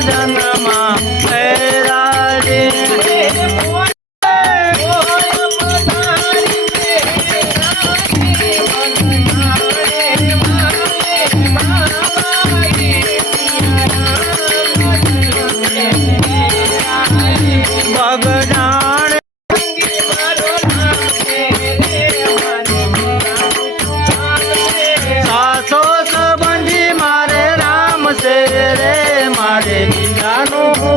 జనమా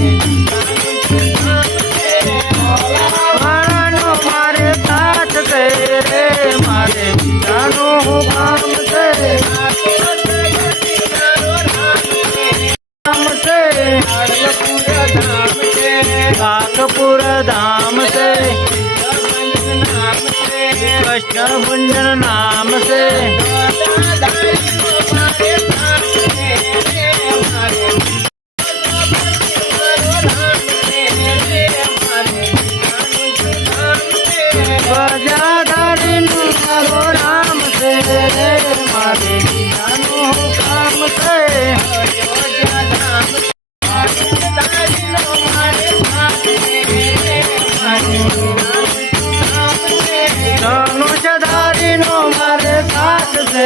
Thank you.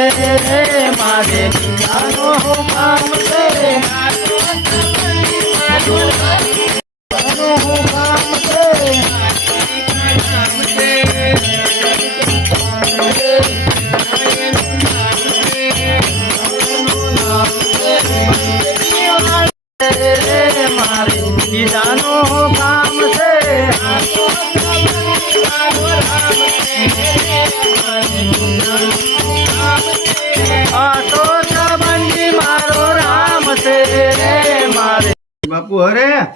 રે મારે બીજાનું હું કામ છે બીજાનું હું કામ છે રે મારે બીજાનું હું કામ બાપુ હરે.